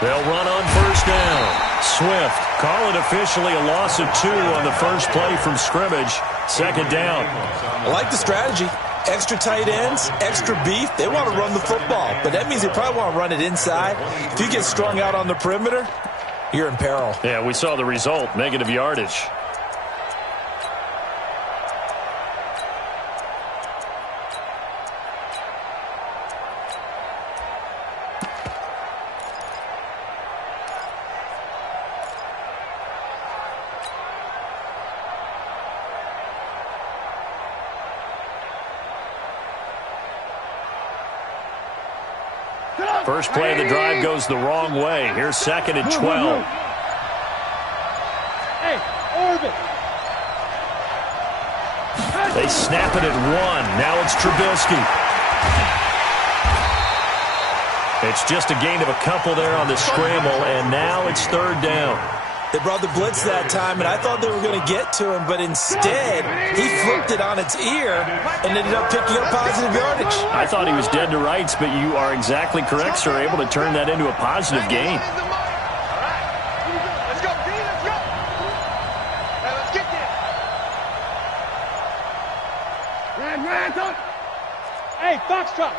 They'll run on first down. Swift, call it officially a loss of 2 on the first play from scrimmage. Second down. I like the strategy. Extra tight ends, extra beef. They want to run the football, but that means they probably want to run it inside. If you get strung out on the perimeter, you're in peril. Yeah, we saw the result, negative yardage. First play of the drive goes the wrong way. Here's second and 12. Hey, Orbit. They snap it at 1. Now it's Trubisky. It's just a gain of a couple there on the scramble, and now it's third down. They brought the blitz that time, and I thought they were going to get to him, but instead, he flipped it on its ear and ended up picking up positive yardage. I thought he was dead to rights, but you are exactly correct, sir, able to turn that into a positive gain. Let's go, D, let's go. Now let's get there. Run, don't. Hey, Foxtrot.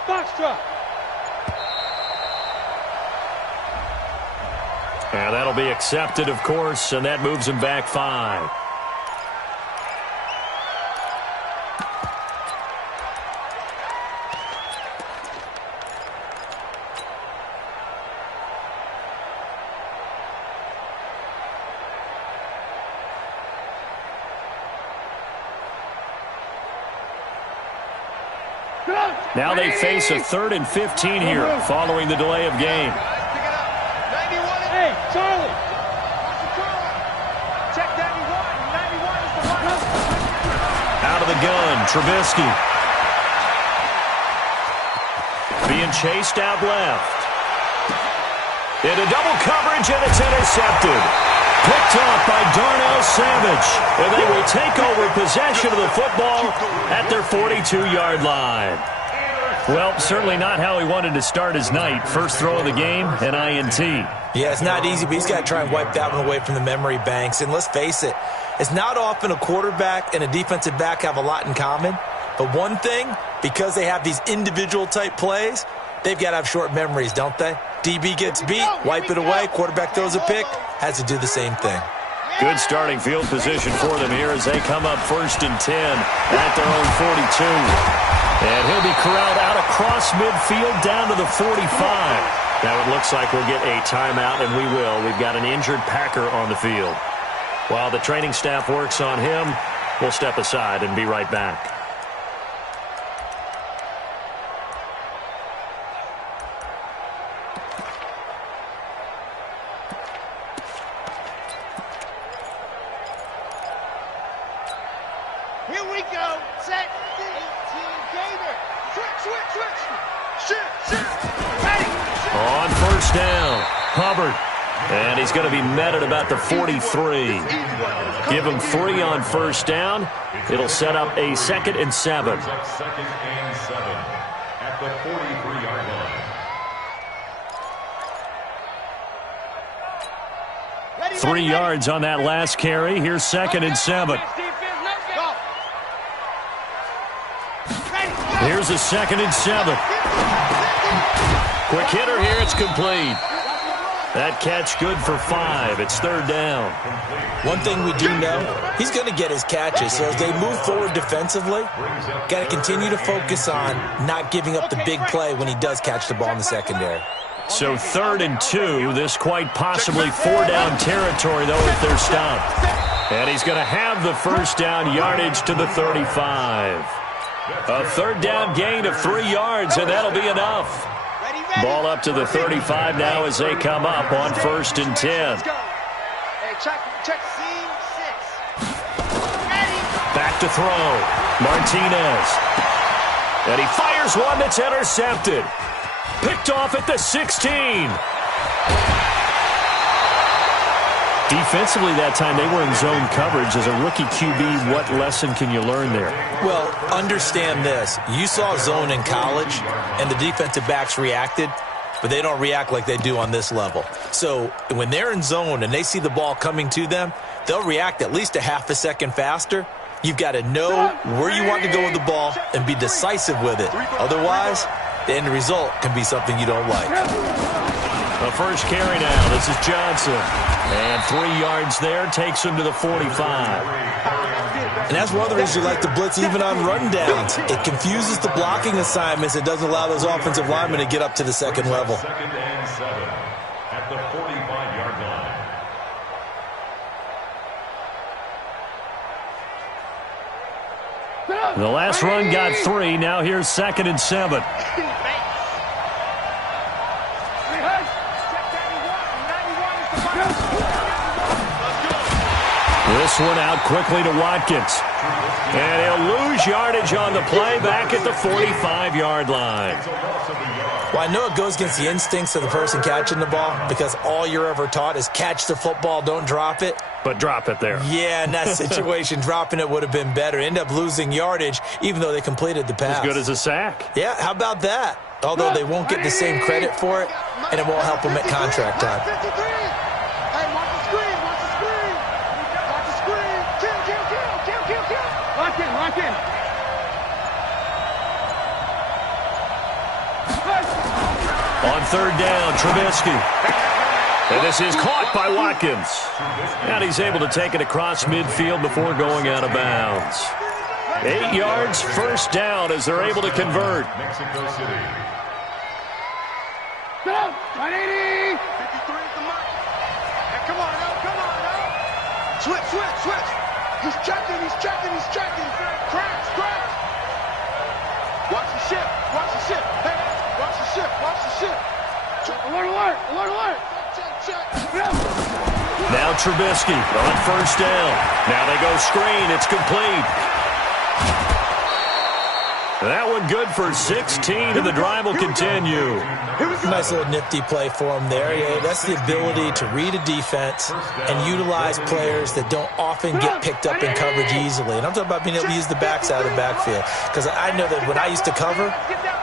And that'll be accepted, of course, and that moves him back 5. Now they face a 3rd and 15 here following the delay of game. Hey, Charlie. Check 91. 91 is the one. Out of the gun, Trubisky. Being chased out left. Into double coverage, and it's intercepted. Picked off by Darnell Savage. And they will take over possession of the football at their 42-yard line. Well, certainly not how he wanted to start his night. First throw of the game, an INT. Yeah, it's not easy, but he's got to try and wipe that one away from the memory banks. And let's face it, it's not often a quarterback and a defensive back have a lot in common. But one thing, because they have these individual-type plays, they've got to have short memories, don't they? DB gets beat, wipe it away, quarterback throws a pick, has to do the same thing. Good starting field position for them here as they come up 1st and 10 at their own 42. And he'll be corralled out across midfield down to the 45. Now it looks like we'll get a timeout, and we will. We've got an injured Packer on the field. While the training staff works on him, we'll step aside and be right back. Here we go. Set. 18 Gator. Switch. Ready. On first down, Hubbard. And he's going to be met at about the 43. Give him 3 on first down. It'll set up a 2nd and 7. 2nd and 7 at the 43-yard line. 3 yards on that last carry. Here's 2nd and 7. Here's a 2nd and 7. Quick hitter here. It's complete. That catch good for 5. It's 3rd down. One thing we do know, he's going to get his catches. So as they move forward defensively, got to continue to focus on not giving up the big play when he does catch the ball in the secondary. So 3rd and 2. This quite possibly 4-down territory, though, if they're stopped. And he's going to have the first down yardage to the 35. A 3rd down gain of 3 yards, and that'll be enough. Ball up to the 35 now as they come up on 1st and 10. Hey, check seam 6. Back to throw. Martinez. And he fires one that's intercepted. Picked off at the 16. Defensively that time, they were in zone coverage. As a rookie QB, what lesson can you learn there? Well, understand this. You saw zone in college, and the defensive backs reacted. but they don't react like they do on this level. So when they're in zone and they see the ball coming to them, they'll react at least a half a second faster. You've got to know where you want to go with the ball and be decisive with it. Otherwise, the end result can be something you don't like. The first carry now. This is Johnson. And 3 yards there. Takes him to the 45. And that's one of the reasons you like to blitz even on rundowns. It confuses the blocking assignments. It doesn't allow those offensive linemen to get up to the second level. 2nd and 7 at the 45-yard line. The last run got 3. Now here's 2nd and 7. This one out quickly to Watkins. And he'll lose yardage on the play back at the 45-yard line. Well, I know it goes against the instincts of the person catching the ball because all you're ever taught is catch the football, don't drop it. But drop it there. Yeah, in that situation, dropping it would have been better. End up losing yardage even though they completed the pass. As good as a sack. Yeah, how about that? Although they won't get the same credit for it, and it won't help them at contract time. Lock in. On 3rd down, Trubisky. And this is caught by Watkins. And he's able to take it across midfield before going out of bounds. 8 yards, first down as they're able to convert. Mexico City. 180. 53 is the mark. Hey, come on now. Switch. He's checking. Crash. Watch the ship. Hey, watch the ship. Alert. Check. Now Trubisky on 1st down. Now they go screen. It's complete. That one good for 16, and the drive will continue. Nice little nifty play for him there. Yeah, that's the ability to read a defense and utilize players that don't often get picked up in coverage easily. And I'm talking about being able to use the backs out of the backfield. Because I know that when I used to cover,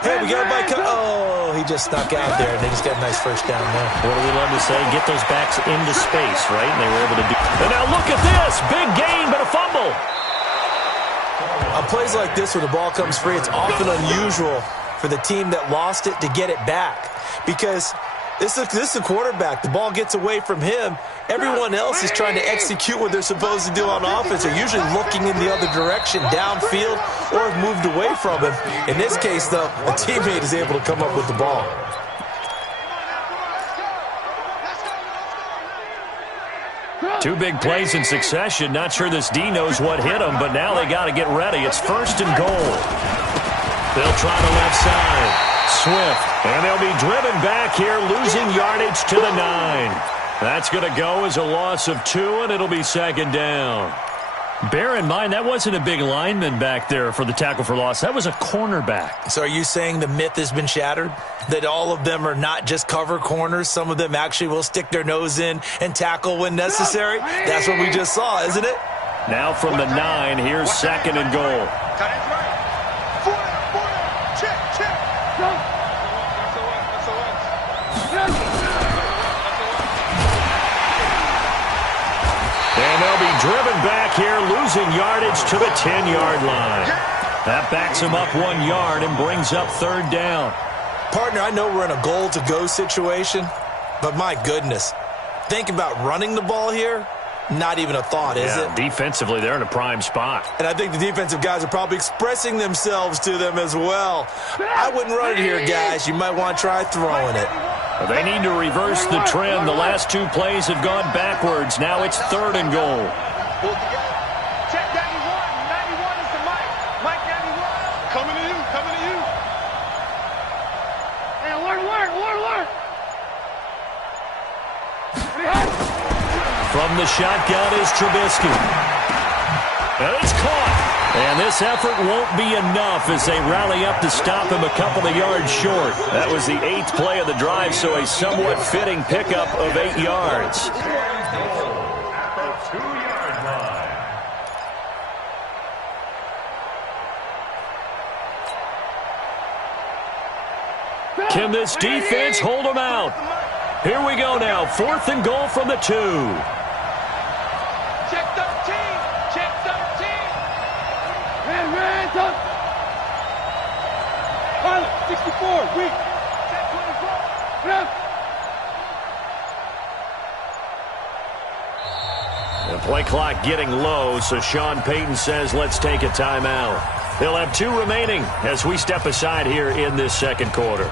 hey, we got a bike. Oh, he just snuck out there, and they just got a nice first down there. What do we love to say? Get those backs into space, right? And they were able to do. And now look at this. Big gain, but a fumble. On plays like this where the ball comes free, it's often unusual for the team that lost it to get it back. Because this is a quarterback. The ball gets away from him. Everyone else is trying to execute what they're supposed to do on offense. They're usually looking in the other direction, downfield, or have moved away from him. In this case, though, a teammate is able to come up with the ball. Two big plays in succession. Not sure this D knows what hit him, but now they got to get ready. It's 1st and goal. They'll try the left side. Swift. And they'll be driven back here, losing yardage to the 9. That's going to go as a loss of 2, and it'll be 2nd down. Bear in mind, that wasn't a big lineman back there for the tackle for loss. That was a cornerback. So are you saying the myth has been shattered? That all of them are not just cover corners? Some of them actually will stick their nose in and tackle when necessary? That's what we just saw, isn't it? Now from the 9, here's 2nd and goal. Check. And they'll be driven back here, losing yardage to the 10-yard line. That backs them up 1 yard and brings up 3rd down. Partner, I know we're in a goal-to-go situation, but my goodness, think about running the ball here. Not even a thought, is it? Defensively, they're in a prime spot. And I think the defensive guys are probably expressing themselves to them as well. I wouldn't run it here, guys. You might want to try throwing it. They need to reverse the trend. The last 2 plays have gone backwards. Now it's 3rd and goal. Check 91. 91 is the Mike. Mike 91. Coming to you. Hey, alert. From the shotgun is Trubisky. And it's caught. And this effort won't be enough as they rally up to stop him a couple of yards short. That was the 8th play of the drive, so a somewhat fitting pickup of 8 yards. At the 2-yard line. Can this defense hold them out? Here we go now. 4th and goal from the 2. Check 13. Check 13. Hands up. Pilot, 64. Weak. Check 24. The play clock getting low, so Sean Payton says let's take a timeout. They'll have 2 remaining as we step aside here in this second quarter.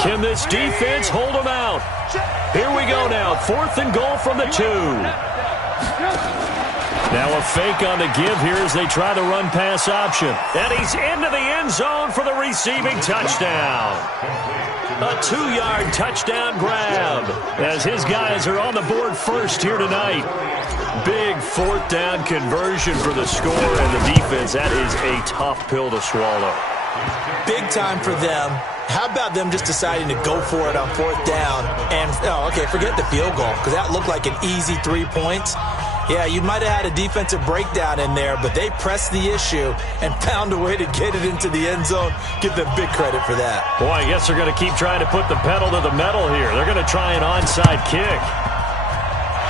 Can this defense hold them out? Here we go now. 4th and goal from the 2. Now a fake on the give here as they try the run-pass option. And he's into the end zone for the receiving touchdown. A 2-yard touchdown grab as his guys are on the board first here tonight. Big 4th down conversion for the score and the defense. That is a tough pill to swallow. Big time for them. How about them just deciding to go for it on 4th down? And, forget the field goal, because that looked like an easy 3 points. Yeah, you might have had a defensive breakdown in there, but they pressed the issue and found a way to get it into the end zone. Give them big credit for that. Boy, I guess they're going to keep trying to put the pedal to the metal here. They're going to try an onside kick.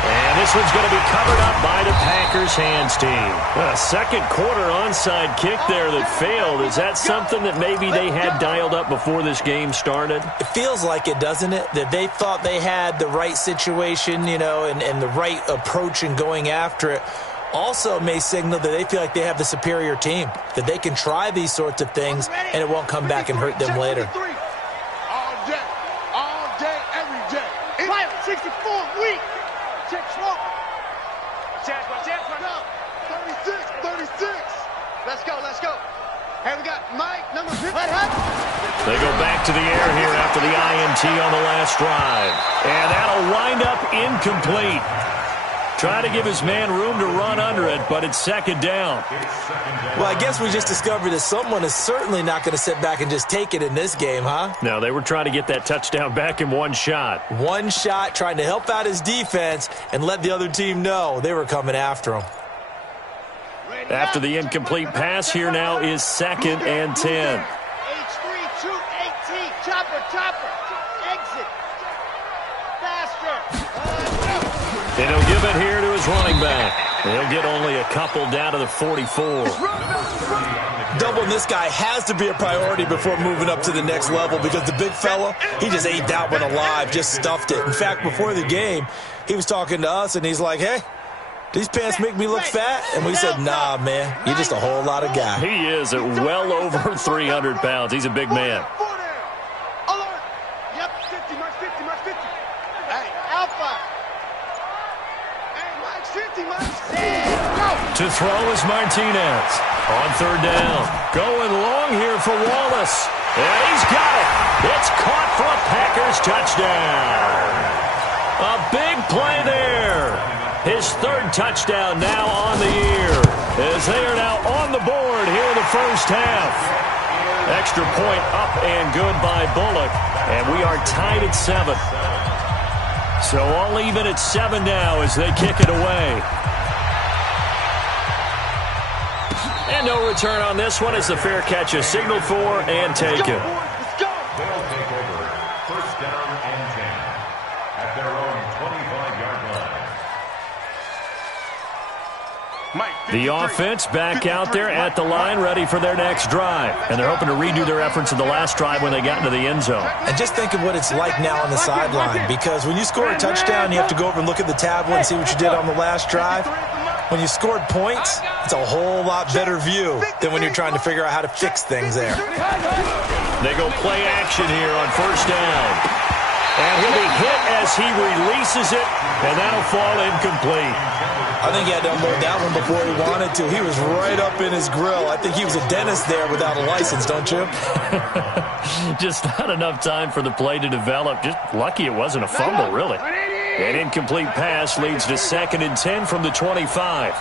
And this one's going to be covered up by the Packers hands team. A second quarter onside kick there that failed. Is that something that maybe they had dialed up before this game started? It feels like it, doesn't it? That they thought they had the right situation, and the right approach in going after it. Also may signal that they feel like they have the superior team, that they can try these sorts of things and it won't come back and hurt them later. All day, every day. Pilot, 64, weak. Check slow. Chance, 36. Let's go. Hey, we got Mike, number 50. They go back to the air here after the INT on the last drive. And that'll wind up incomplete. Try to give his man room to run under it, but it's 2nd down. Well, I guess we just discovered that someone is certainly not going to sit back and just take it in this game, huh? No, they were trying to get that touchdown back in one shot. One shot, trying to help out his defense and let the other team know they were coming after him. After the incomplete pass, here now is 2nd and 10. H3, 218. Chopper. Exit. Faster. And he'll give it here to his running back. He'll get only a couple down to the 44. Doubling this guy has to be a priority before moving up to the next level because the big fella, he just ate that one alive, just stuffed it. In fact, before the game, he was talking to us, and he's like, hey, these pants make me look fat? And we said, nah, man, you're just a whole lot of guy. He is at well over 300 pounds. He's a big man. Alert. Yep, 50, Mark 50. Hey, Alpha. To throw is Martinez. On 3rd down. Going long here for Wallace. And he's got it. It's caught for a Packers touchdown. A big play there. His 3rd touchdown now on the year. As they are now on the board here in the first half. Extra point up and good by Bullock. And we are tied at 7. So all even at 7 now as they kick it away. And no return on this one as the fair catch is signaled for and taken. Let's go. They'll take over 1st down and 10 at their own 25-yard line. The offense back out there at the line, ready for their next drive. And they're hoping to redo their efforts in the last drive when they got into the end zone. And just think of what it's like now on the sideline, because when you score a touchdown, you have to go over and look at the tablet and see what you did on the last drive. When you scored points, it's a whole lot better view than when you're trying to figure out how to fix things there. They go play action here on 1st down. And he'll be hit as he releases it, and that'll fall incomplete. I think he had to unload that one before he wanted to. He was right up in his grill. I think he was a dentist there without a license, don't you? Just not enough time for the play to develop. Just lucky it wasn't a fumble, really. An incomplete pass leads to 2nd and 10 from the 25.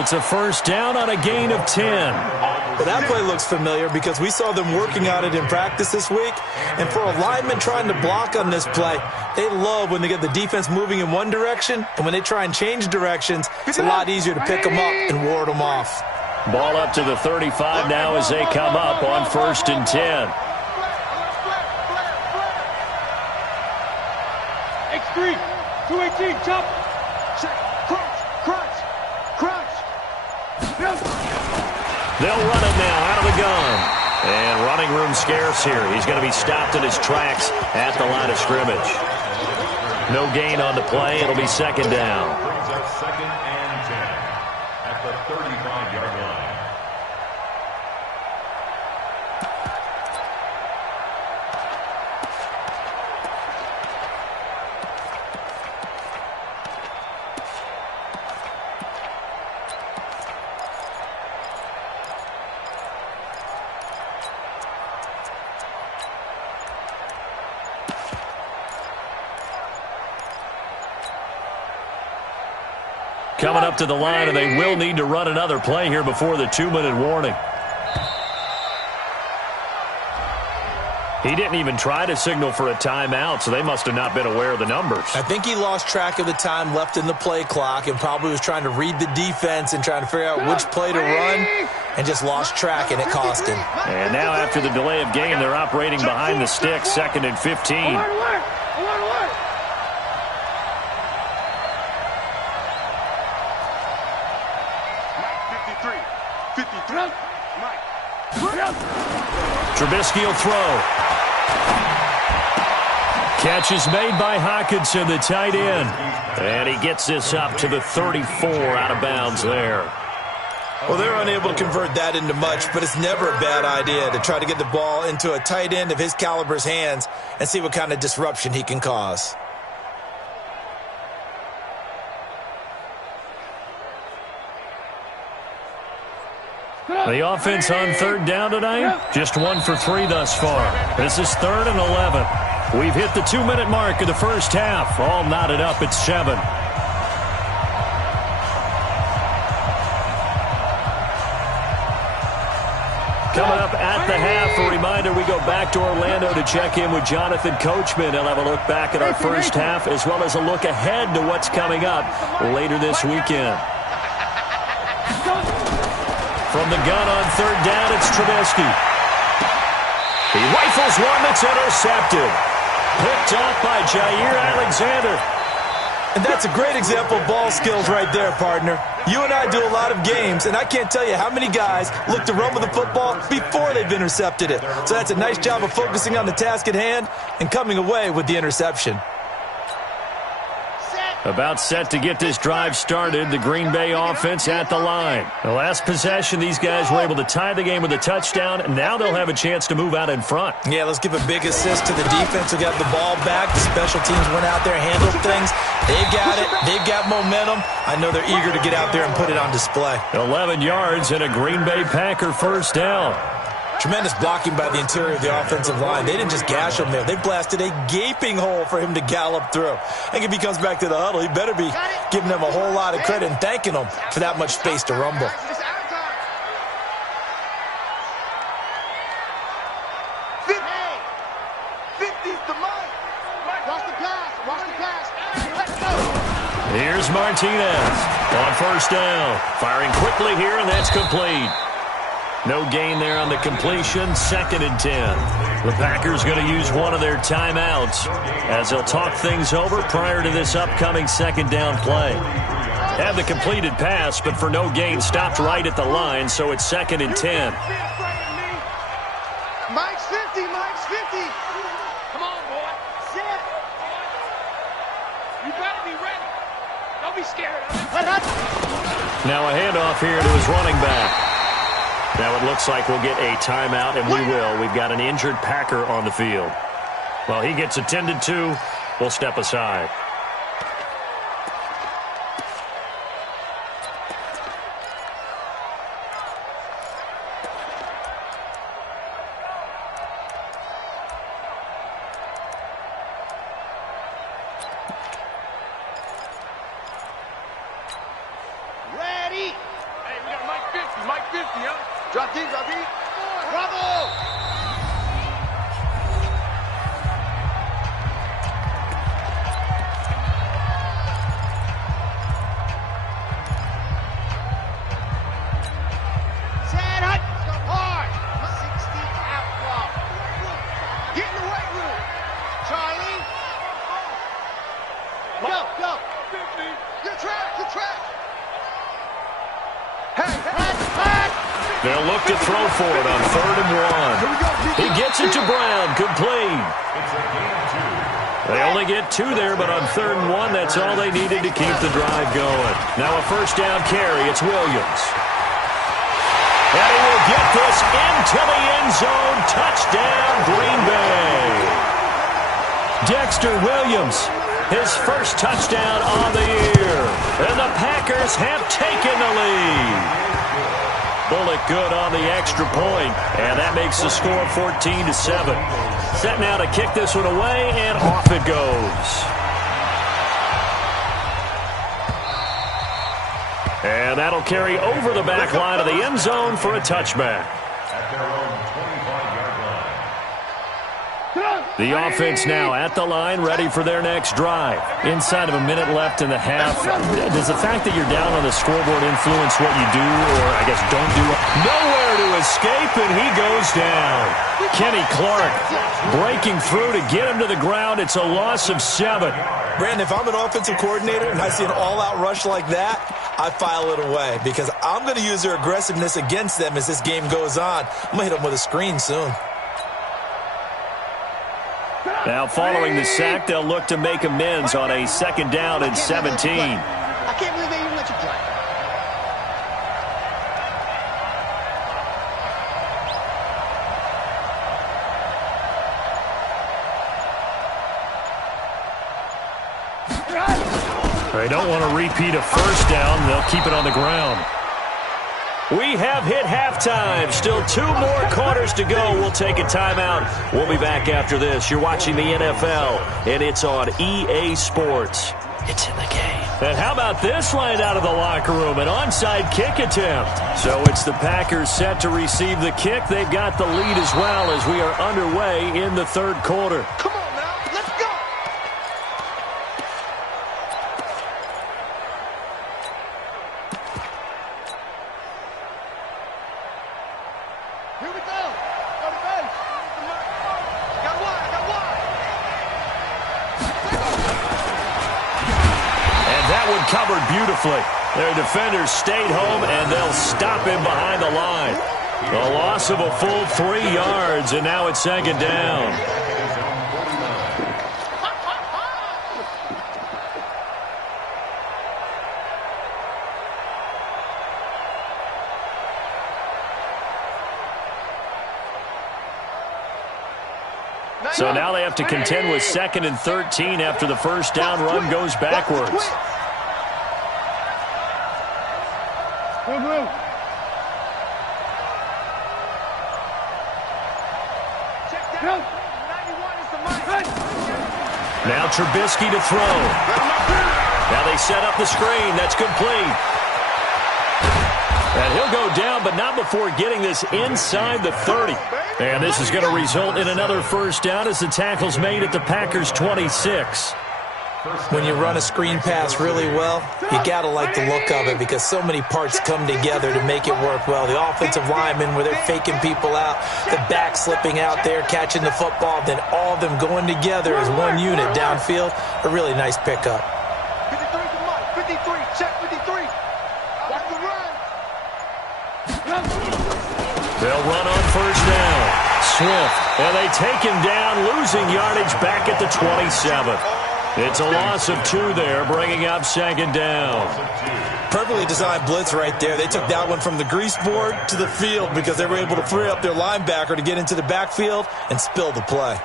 It's a first down on a gain of 10. Well, that play looks familiar because we saw them working on it in practice this week. And for a lineman trying to block on this play, they love when they get the defense moving in one direction. And when they try and change directions, it's a lot easier to pick them up and ward them off. Ball up to the 35 now as they come up on 1st and 10. X3, 218, jump. Crunch. They'll run it now out of the gun. And running room scarce here. He's going to be stopped in his tracks at the line of scrimmage. No gain on the play. It'll be 2nd down. Brings up 2nd and 10 at the 35-yard line. Coming up to the line, and they will need to run another play here before the 2-minute warning. He didn't even try to signal for a timeout, so they must have not been aware of the numbers. I think he lost track of the time left in the play clock and probably was trying to read the defense and trying to figure out which play to run and just lost track, and it cost him. And now after the delay of game, they're operating behind the sticks, 2nd and 15. Trubisky will throw. Catch is made by Hockenson, the tight end. And he gets this up to the 34 out of bounds there. Well, they're unable to convert that into much, but it's never a bad idea to try to get the ball into a tight end of his caliber's hands and see what kind of disruption he can cause. The offense on 3rd down tonight, just 1 for 3 thus far. This is 3rd and 11. We've hit the 2-minute mark of the first half. All knotted up at 7. Coming up at the half, a reminder, we go back to Orlando to check in with Jonathan Coachman. He'll have a look back at our first half as well as a look ahead to what's coming up later this weekend. From the gun on 3rd down, it's Trubisky. He rifles one that's intercepted. Picked up by Jair Alexander. And that's a great example of ball skills right there, partner. You and I do a lot of games, and I can't tell you how many guys look to run with the football before they've intercepted it. So that's a nice job of focusing on the task at hand and coming away with the interception. About set to get this drive started, the Green Bay offense at the line. The last possession, these guys were able to tie the game with a touchdown, and now they'll have a chance to move out in front. Yeah, let's give a big assist to the defense who got the ball back. The special teams went out there, handled things. They've got it. They've got momentum. I know they're eager to get out there and put it on display. 11 yards and a Green Bay Packer first down. Tremendous blocking by the interior of the offensive line. They didn't just gash him there. They blasted a gaping hole for him to gallop through. And if he comes back to the huddle, he better be giving them a whole lot of credit and thanking them for that much space to rumble. Here's Martinez on first down. Firing quickly here, and that's complete. No gain there on the completion, 2nd and 10. The Packers going to use one of their timeouts as they'll talk things over prior to this upcoming 2nd down play. Had the completed pass, but for no gain, stopped right at the line, so it's 2nd and 10. Mike's 50, Mike's 50. Come on, boy. Sit. You better be ready. Don't be scared of it. Now a handoff here to his running back. Now it looks like we'll get a timeout, and we will. We've got an injured Packer on the field. While he gets attended to, we'll step aside. Ready. Drop deep, drop deep. Bravo! Set hut. Hard. 60 out block. Get in the weight room. Charlie. Go. Good track. Hey. They'll look to throw for it on 3rd and 1. He gets it to Brown, complete. They only get 2 there, but on 3rd and 1, that's all they needed to keep the drive going. Now a first down carry, it's Williams. And he will get this into the end zone. Touchdown, Green Bay. Dexter Williams, his first touchdown on the year. And the Packers have taken the lead. Bullock good on the extra point, and that makes the score 14-7. Set now to kick this one away, and off it goes. And that'll carry over the back line of the end zone for a touchback. At their own 25-yard line. The offense now at the line, ready for their next drive. Inside of a minute left in the half. Does the fact that you're down on the scoreboard influence what you do, or I guess don't do? Nowhere to escape, and he goes down. Kenny Clark breaking through to get him to the ground. It's a loss of 7. Brandon, if I'm an offensive coordinator and I see an all-out rush like that, I file it away because I'm going to use their aggressiveness against them as this game goes on. I'm going to hit them with a screen soon. Now following the sack, they'll look to make amends on a 2nd down and 17. I can't believe they even let you play. They don't want to repeat a first down. They'll keep it on the ground. We have hit halftime. Still 2 more quarters to go. We'll take a timeout. We'll be back after this. You're watching the NFL, and it's on EA Sports. It's in the game. And how about this line out of the locker room? An onside kick attempt. So it's the Packers set to receive the kick. They've got the lead as well as we are underway in the 3rd quarter. Come on now, let's go. Here we go. Go to base. Got one. And that one covered beautifully. Their defenders stayed home, and they'll stop him behind the line. A loss of a full 3 yards, and now it's 2nd down. So now they have to contend with 2nd and 13 after the first down run goes backwards. Now Trubisky to throw. Now they set up the screen. That's complete. And he'll go down, but not before getting this inside the 30. And this is going to result in another first down as the tackle's made at the Packers' 26. When you run a screen pass really well, you got to like the look of it because so many parts come together to make it work well. The offensive linemen, where they're faking people out, the back slipping out there, catching the football, then all of them going together as one unit downfield. A really nice pickup. 53 to Mike. 53. Check 53. Watch the run. They'll run on first down. Swift. And they take him down, losing yardage back at the 27. It's a loss of 2 there, bringing up 2nd down. Perfectly designed blitz right there. They took that one from the grease board to the field because they were able to free up their linebacker to get into the backfield and spill the play.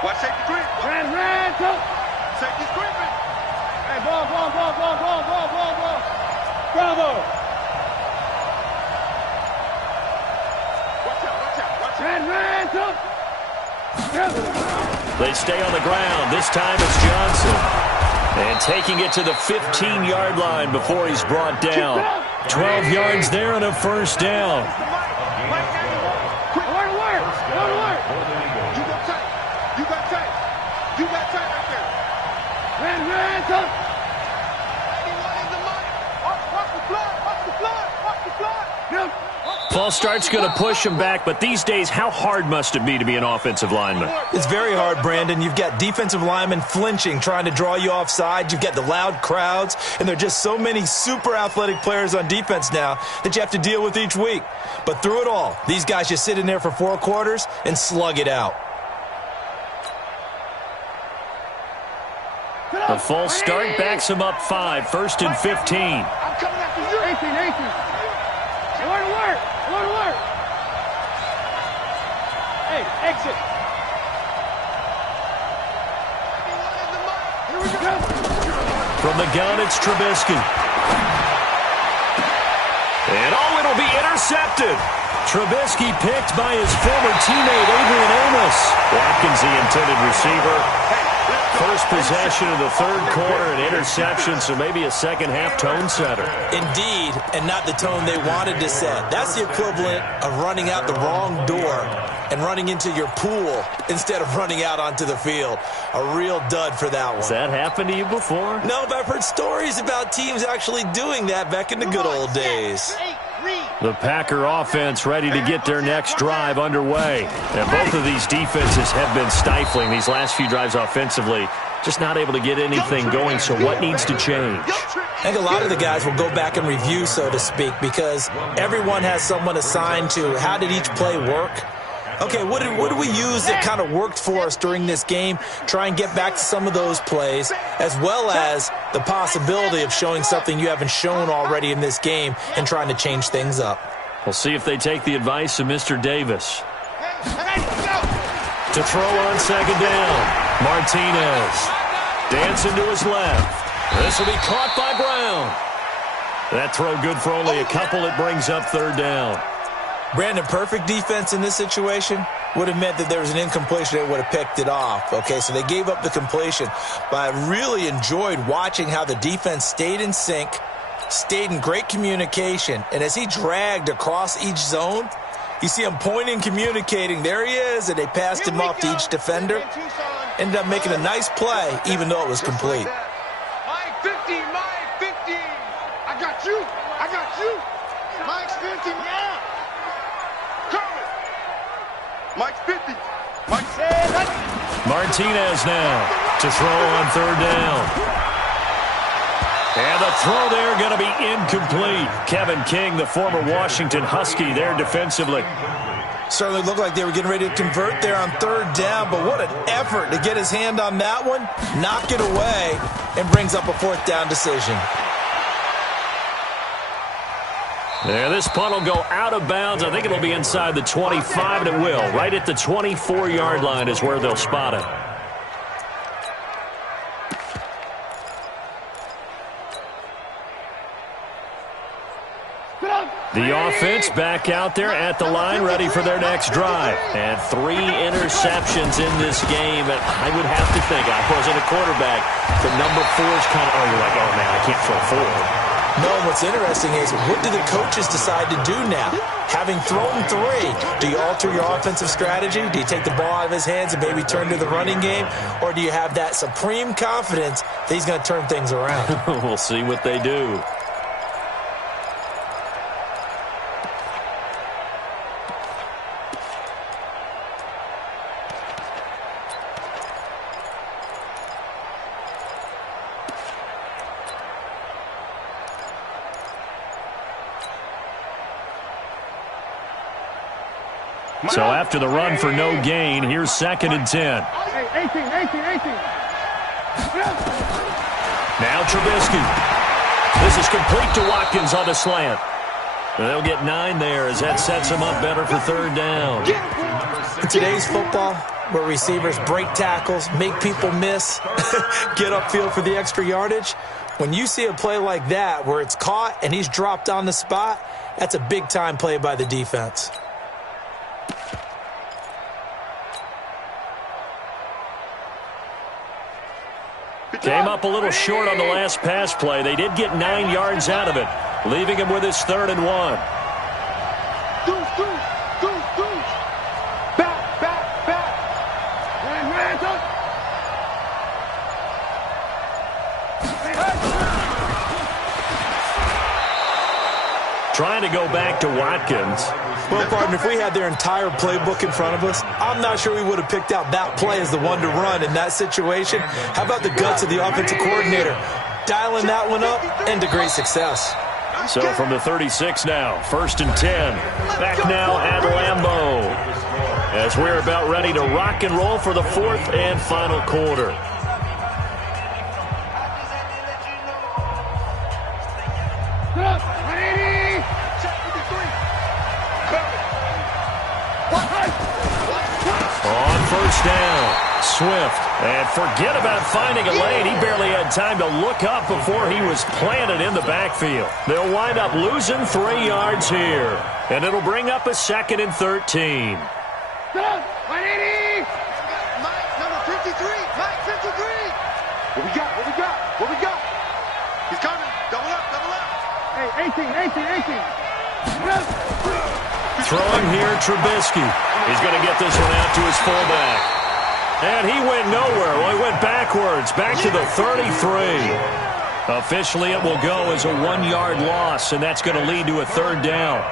Watch safety creep. Ran, go. Safety's creeping. Hey, ball. Bravo. stay on the ground. This time it's Johnson. And taking it to the 15-yard line before he's brought down. 12 yards there and a first down. False start's going to push him back, but these days, how hard must it be to be an offensive lineman? It's very hard, Brandon. You've got defensive linemen flinching, trying to draw you offside. You've got the loud crowds, and there are just so many super athletic players on defense now that you have to deal with each week. But through it all, these guys just sit in there for 4 quarters and slug it out. The false start backs him up 5, 1st and 15. I'm coming after you. 18. Alert. Hey, exit. Here we go. From the gun, it's Trubisky. And it'll be intercepted. Trubisky picked by his former teammate, Adrian Amos. Watkins, the intended receiver. First possession of the 3rd quarter, an interception, so maybe a second-half tone setter. Indeed, and not the tone they wanted to set. That's the equivalent of running out the wrong door and running into your pool instead of running out onto the field. A real dud for that one. Has that happened to you before? No, but I've heard stories about teams actually doing that back in the good old days. The Packer offense ready to get their next drive underway. And both of these defenses have been stifling these last few drives offensively. Just not able to get anything going, so what needs to change? I think a lot of the guys will go back and review, so to speak, because everyone has someone assigned to how did each play work. Okay, what did we use that kind of worked for us during this game? Try and get back to some of those plays, as well as the possibility of showing something you haven't shown already in this game and trying to change things up. We'll see if they take the advice of Mr. Davis. To throw on 2nd down, Martinez. Dancing to his left. This will be caught by Brown. That throw good for only a couple. It brings up 3rd down. Brandon, perfect defense in this situation would have meant that there was an incompletion that would have picked it off. Okay, so they gave up the completion. But I really enjoyed watching how the defense stayed in sync, stayed in great communication. And as he dragged across each zone, you see him pointing, communicating. There he is, and they passed him off to each defender. Ended up making a nice play, even though it was complete. Mike 50. I got you. Mike's 50 now. Mike's 50. Mike said Martinez now to throw on 3rd down. And the throw there going to be incomplete. Kevin King, the former Washington Husky, there defensively. Certainly looked like they were getting ready to convert there on 3rd down, but what an effort to get his hand on that one, knock it away, and brings up a 4th down decision. There, this punt will go out of bounds. I think it'll be inside the 25, and it will. Right at the 24-yard line is where they'll spot it. The offense back out there at the line, ready for their next drive. And 3 interceptions in this game. And I would have to think, I wasn't a quarterback, but number 4 is kind of, you're like, oh, man, I can't throw 4. No, what's interesting is, what do the coaches decide to do now? Having thrown 3, do you alter your offensive strategy? Do you take the ball out of his hands and maybe turn to the running game? Or do you have that supreme confidence that he's going to turn things around? We'll see what they do. So after the run for no gain, here's 2nd and 10. 18. Now Trubisky. This is complete to Watkins on the slant. They'll get 9 there as that sets them up better for 3rd down. In today's football, where receivers break tackles, make people miss, get upfield for the extra yardage, when you see a play like that where it's caught and he's dropped on the spot, that's a big-time play by the defense. Came up a little short on the last pass play. They did get 9 yards out of it, leaving him with his 3rd and 1. Trying to go back to Watkins. Well, partner, if we had their entire playbook in front of us, I'm not sure we would have picked out that play as the one to run in that situation. How about the guts of the offensive coordinator? Dialing that one up into great success. So from the 36 now, 1st and 10. Back now at Lambeau, as we're about ready to rock and roll for the 4th and final quarter. On 1st down, Swift. And forget about finding a lane. He barely had time to look up before he was planted in the backfield. They'll wind up losing 3 yards here. And it'll bring up a 2nd and 13. Mike, number 53. Mike, 53. What we got? What we got? What we got? He's coming. Double up, double up. Hey, 18. Throwing here, Trubisky. He's going to get this one out to his fullback. And he went nowhere. Well, he went backwards, back to the 33. Officially, it will go as a 1-yard loss, and that's going to lead to a 3rd down.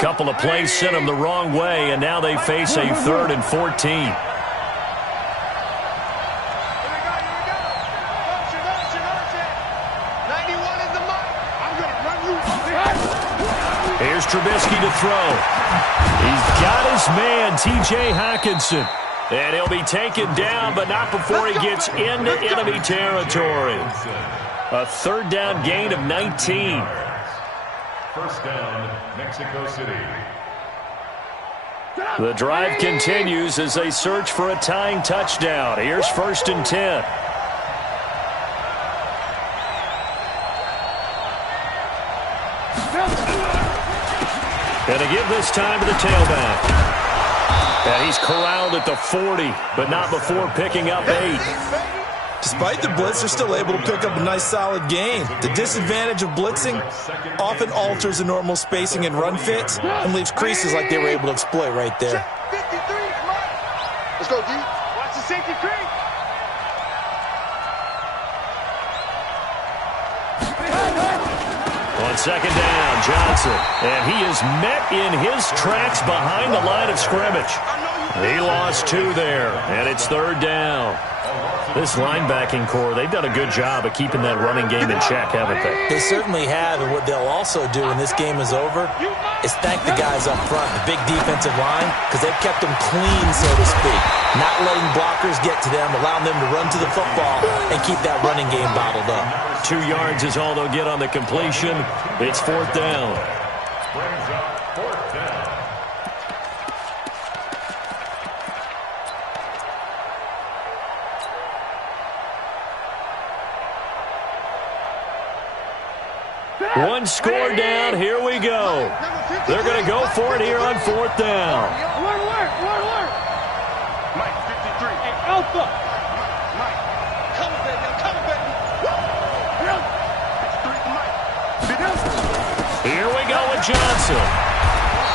Couple of plays sent them the wrong way, and now they face a 3rd and 14. Here's Trubisky to throw. He's got his man, T.J. Hockenson. And he'll be taken down, but not before he gets into enemy territory. A 3rd down gain of 19. 1st down, Mexico City. The drive continues as they search for a tying touchdown. Here's 1st and 10. And to give this time to the tailback. And he's corralled at the 40, but not before picking up 8. Despite the blitz, they're still able to pick up a nice, solid gain. The disadvantage of blitzing often alters the normal spacing and run fits and leaves creases like they were able to exploit right there. 53, come on. Let's go, D. Watch the safety creep. On 2nd down, Johnson. And he is met in his tracks behind the line of scrimmage. He lost 2 there, and it's 3rd down. This linebacking core, they've done a good job of keeping that running game in check, haven't they? They certainly have, and what they'll also do when this game is over is thank the guys up front, the big defensive line, because they've kept them clean, so to speak. Not letting blockers get to them, allowing them to run to the football and keep that running game bottled up. 2 yards is all they'll get on the completion. It's 4th down. Brings up 4th down. One score down. Here we go. They're going to go for it here on 4th down. Alert. Mike, 53. Hey, Alpha. Mike. Come on, baby. I'm coming, baby. Here we go with Johnson.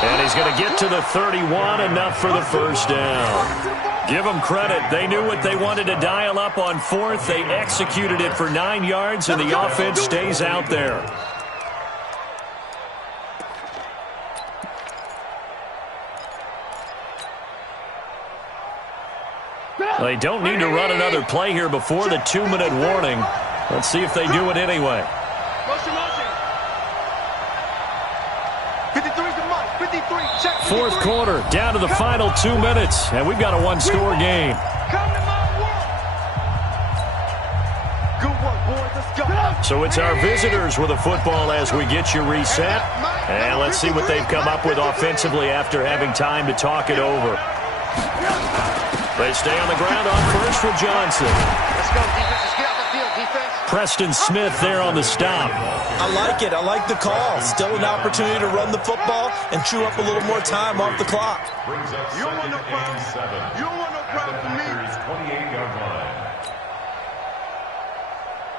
And he's going to get to the 31, enough for the 1st down. Give them credit. They knew what they wanted to dial up on 4th. They executed it for 9 yards, and the offense stays out there. They don't need to run another play here before the 2-minute warning. Let's see if they do it anyway. Motion. 53's the mark. 53. Check. 4th quarter, down to the final 2 minutes, and we've got a 1-score game. Come to my work. Good work, boys. Let's go. So it's our visitors with a football as we get you reset. And let's see what they've come up with offensively after having time to talk it over. They stay on the ground on 1st for Johnson. Let's go, defense. Let's get out the field, defense. Preston Smith there on the stop. I like it. I like the call. Still an opportunity to run the football and chew up a little more time off the clock. You don't want no problem. You don't want no problem for me. 28-yard line.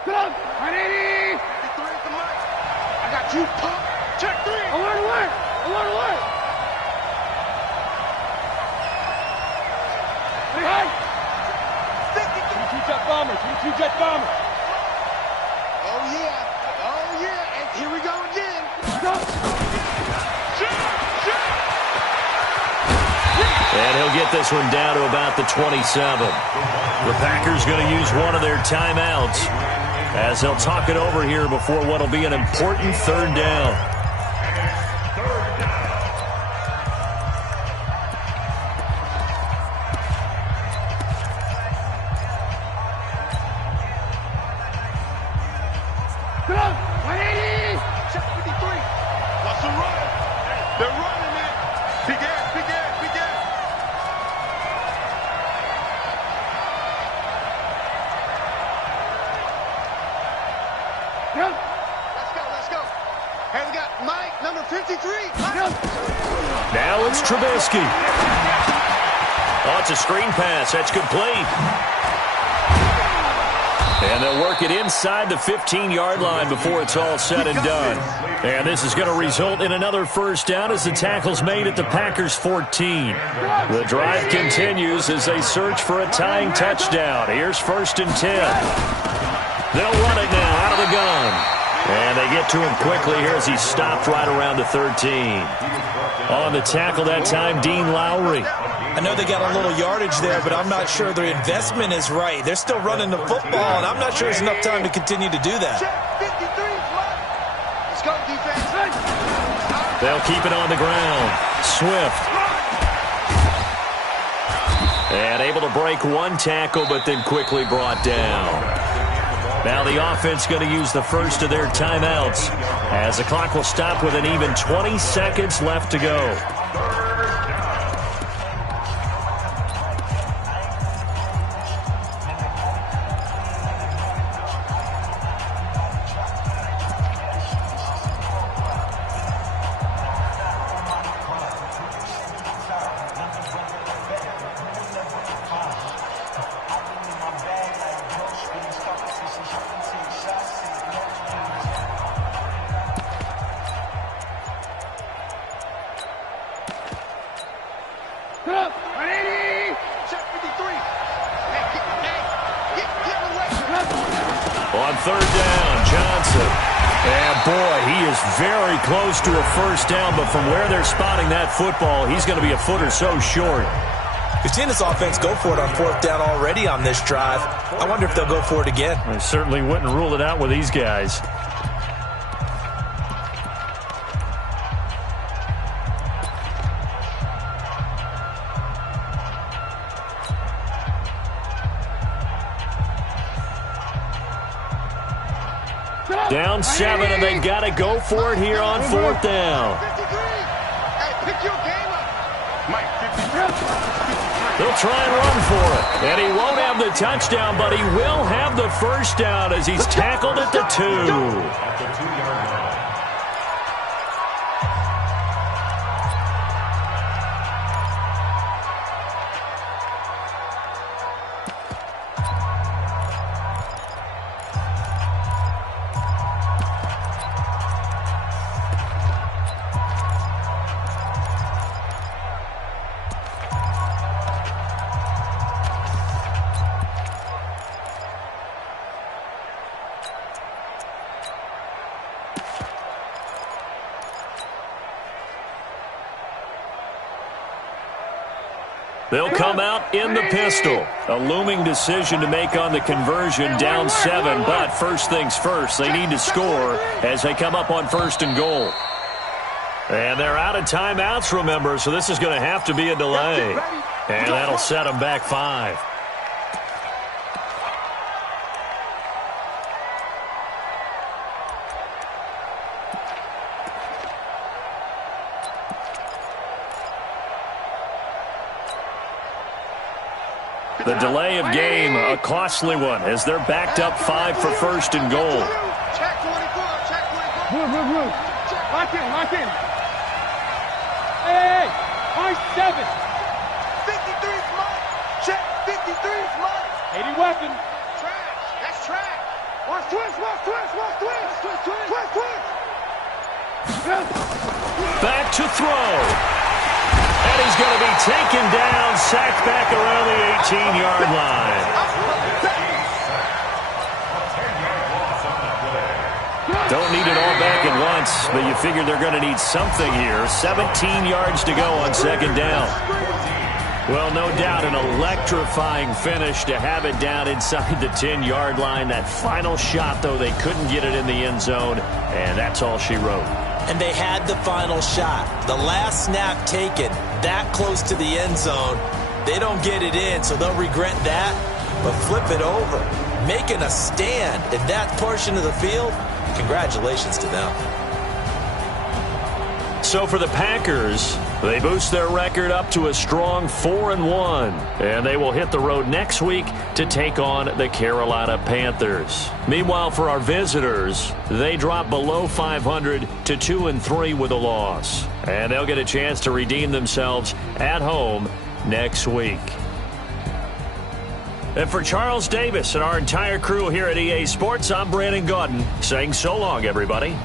Get up. 180. 53 at the mic. I got you, pump. Check 3. Alert. Hey. 22 jet bomber. Oh, yeah. And here we go again. And he'll get this one down to about the 27. The Packers going to use one of their timeouts as they'll talk it over here before what will be an important third down. Let's go. Hey, we got Mike, number 53. Now it's Trubisky. Oh, it's a screen pass. That's complete. And they'll work it inside the 15-yard line before it's all said and done. And this is going to result in another first down as the tackle's made at the Packers' 14. The drive continues as they search for a tying touchdown. Here's 1st and 10. They'll run it now out of the gun. And they get to him quickly here as he's stopped right around the 13. On the tackle that time, Dean Lowry. I know they got a little yardage there, but I'm not sure their investment is right. They're still running the football, and I'm not sure there's enough time to continue to do that. Let's go, defense. They'll keep it on the ground. Swift. And able to break one tackle, but then quickly brought down. Now the offense going to use the first of their timeouts as the clock will stop with an even 20 seconds left to go. On third down, Johnson. And boy, he is very close to a first down, but from where they're spotting that football, he's going to be a foot or so short. We've seen this offense go for it on 4th down already on this drive. I wonder if they'll go for it again. I certainly wouldn't rule it out with these guys. Down 7, and they've got to go for it here on 4th down. They'll try and run for it. And he won't have the touchdown, but he will have the first down as he's tackled at the 2. At the 2-yard line. They'll come out in the pistol. A looming decision to make on the conversion, down 7. But first things first, they need to score as they come up on 1st and goal. And they're out of timeouts, remember, so this is going to have to be a delay. And that'll set them back 5. The delay of game, a costly one, as they're backed up 5 for first and goal. Check 24. Check 24. Move. Lock in. Hey. Point 7. 53's mine. Check. 53's mine. 80 weapon. Trash. That's trash. Watch twist. Back to throw. And he's going to be taken down, sacked back around the 18-yard line. Don't need it all back at once, but you figure they're going to need something here. 17 yards to go on second down. Well, no doubt an electrifying finish to have it down inside the 10-yard line. That final shot, though, they couldn't get it in the end zone, and that's all she wrote. And they had the final shot. The last snap taken that close to the end zone. They don't get it in, so they'll regret that. But flip it over, making a stand in that portion of the field, congratulations to them. So for the Packers, they boost their record up to a strong 4-1, and they will hit the road next week to take on the Carolina Panthers. Meanwhile, for our visitors, they drop below 500 to 2-3 with a loss, and they'll get a chance to redeem themselves at home next week. And for Charles Davis and our entire crew here at EA Sports, I'm Brandon Gaudin saying so long, everybody.